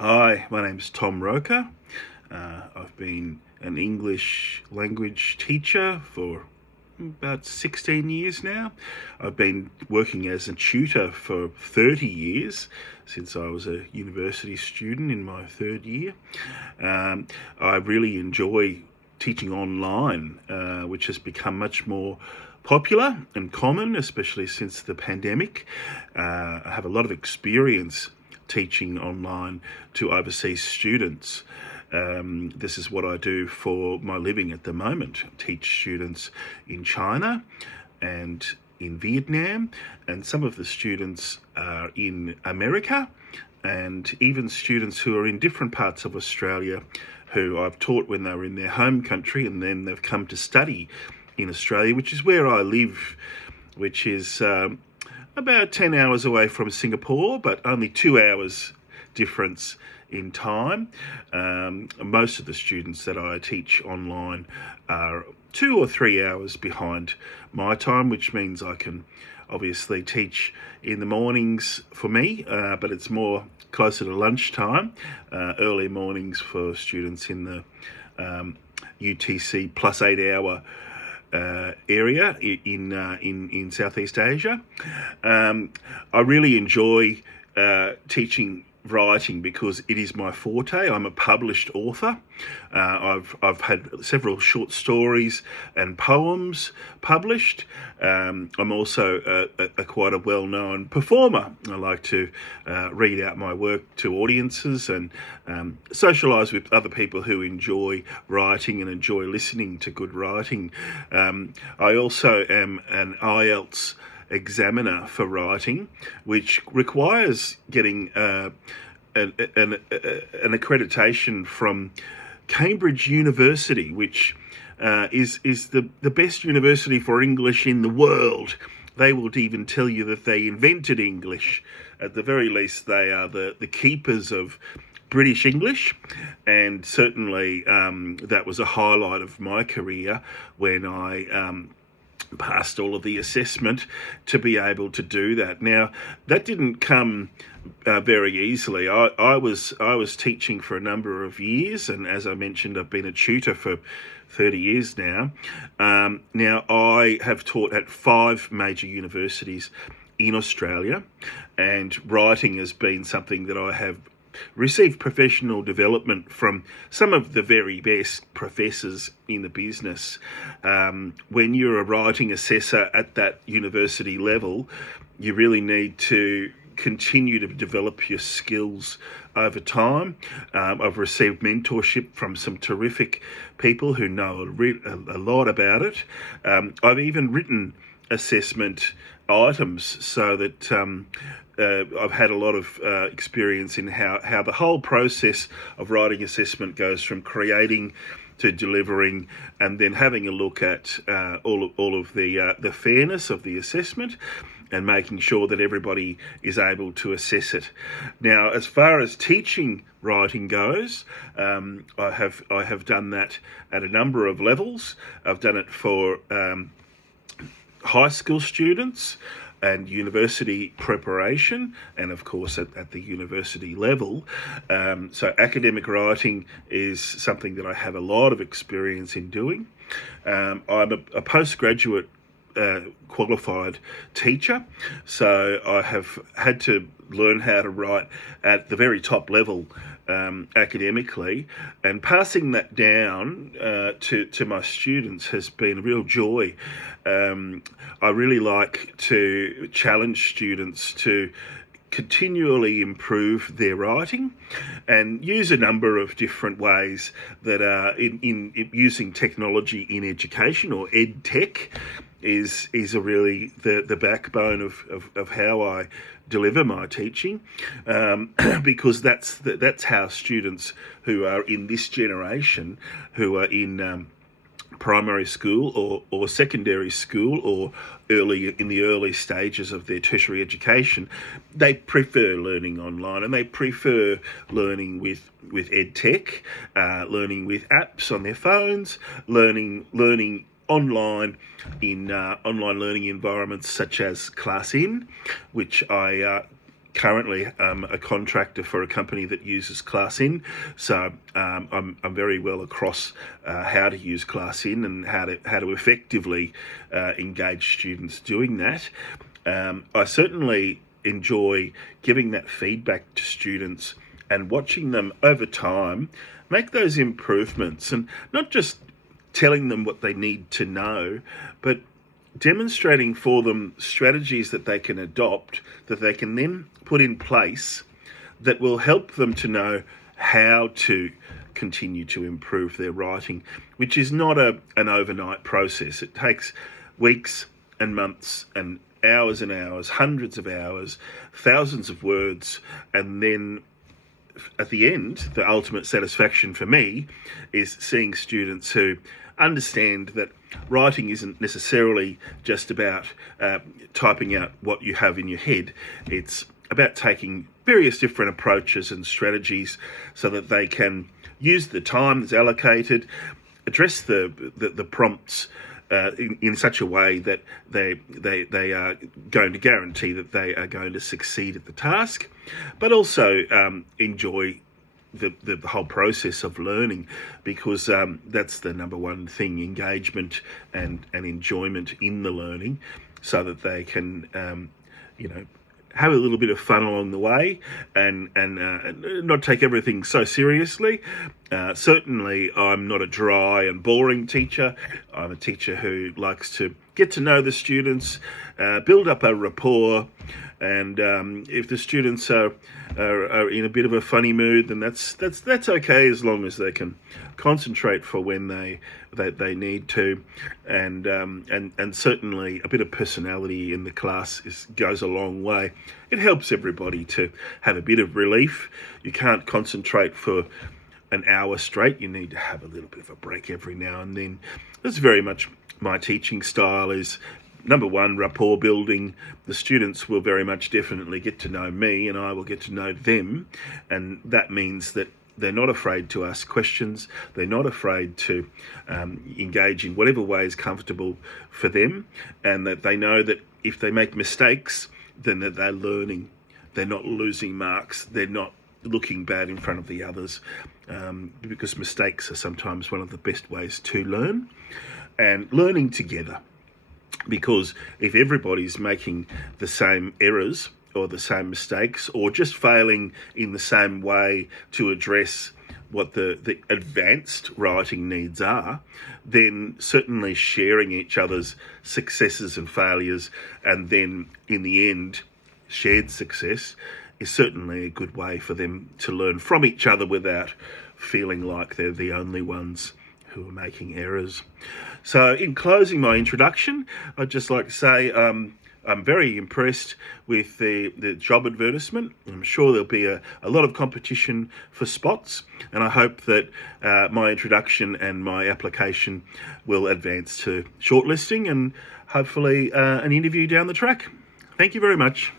Hi, my name's Thom Roker. I've been an English language teacher for about 16 years now. I've been working as a tutor for 30 years since I was a university student in my third year. I really enjoy teaching online, which has become much more popular and common, especially since the pandemic. I have a lot of experience teaching online to overseas students. This is what I do for my living at the moment. I teach students in China and in Vietnam, and some of the students are in America, and even students who are in different parts of Australia who I've taught when they were in their home country, and then they've come to study in Australia, which is where I live, which is about 10 hours away from Singapore, but only 2 hours difference in time. Most of the students that I teach online are 2 or 3 hours behind my time, which means I can obviously teach in the mornings for me, but it's more closer to lunchtime, early mornings for students in the UTC plus 8 hour area in Southeast Asia. I really enjoy teaching writing because it is my forte. I'm a published author. I've had several short stories and poems published. I'm also quite a well-known performer. I like to read out my work to audiences and socialise with other people who enjoy writing and enjoy listening to good writing. I also am an IELTS examiner for writing, which requires getting an accreditation from Cambridge University, which is the best university for English in the world. They will even tell you that they invented English. At the very least, they are the keepers of British English, and certainly that was a highlight of my career when I passed all of the assessment to be able to do that. Now, that didn't come very easily. I was teaching for a number of years, and as I mentioned, I've been a tutor for 30 years now. Now, I have taught at 5 major universities in Australia, and writing has been something that I have received professional development from some of the very best professors in the business. When you're a writing assessor at that university level, you really need to continue to develop your skills over time. I've received mentorship from some terrific people who know a lot about it. I've even written assessment items so that I've had a lot of experience in how the whole process of writing assessment goes, from creating to delivering, and then having a look at all of the fairness of the assessment and making sure that everybody is able to assess it. Now, as far as teaching writing goes, I have done that at a number of levels. I've done it for high school students and university preparation, and of course at the university level. So academic writing is something that I have a lot of experience in doing. I'm a postgraduate qualified teacher, so I have had to learn how to write at the very top level academically, and passing that down to my students has been a real joy. I really like to challenge students to continually improve their writing and use a number of different ways that are in using technology in education, or ed tech is a really the backbone of how I deliver my teaching, because that's how students who are in this generation, who are in primary school or secondary school, or in the early stages of their tertiary education, they prefer learning online, and they prefer learning with ed tech, learning with apps on their phones, learning online in online learning environments such as Class In, which I currently a contractor for a company that uses ClassIn, so I'm very well across how to use ClassIn and how to effectively engage students doing that. I certainly enjoy giving that feedback to students and watching them over time make those improvements, and not just telling them what they need to know, but demonstrating for them strategies that they can adopt, that they can then put in place, that will help them to know how to continue to improve their writing, which is not an overnight process. It takes weeks and months and hours, hundreds of hours, thousands of words, and then at the end, the ultimate satisfaction for me is seeing students who understand that writing isn't necessarily just about typing out what you have in your head. It's about taking various different approaches and strategies so that they can use the time that's allocated, address the prompts in such a way that they are going to guarantee that they are going to succeed at the task, but also enjoy the whole process of learning, because that's the number one thing: engagement and enjoyment in the learning, so that they can have a little bit of fun along the way and not take everything so seriously. Certainly, I'm not a dry and boring teacher. I'm a teacher who likes to get to know the students, build up a rapport, and if the students are in a bit of a funny mood, then that's okay, as long as they can concentrate for when they need to, and certainly a bit of personality in the class goes a long way. It helps everybody to have a bit of relief. You can't concentrate for an hour straight. You need to have a little bit of a break every now and then. That's very much my teaching style. Is number one, rapport building. The students will very much definitely get to know me, and I will get to know them, and that means that they're not afraid to ask questions. They're not afraid to engage in whatever way is comfortable for them, and that they know that if they make mistakes, then that they're learning. They're not losing marks. They're not looking bad in front of the others, because mistakes are sometimes one of the best ways to learn, and learning together. Because if everybody's making the same errors or the same mistakes, or just failing in the same way to address what the advanced writing needs are, then certainly sharing each other's successes and failures, and then in the end shared success, is certainly a good way for them to learn from each other without feeling like they're the only ones who are making errors. So in closing my introduction, I'd just like to say I'm very impressed with the job advertisement. I'm sure there'll be a lot of competition for spots, and I hope that my introduction and my application will advance to shortlisting and hopefully an interview down the track. Thank you very much.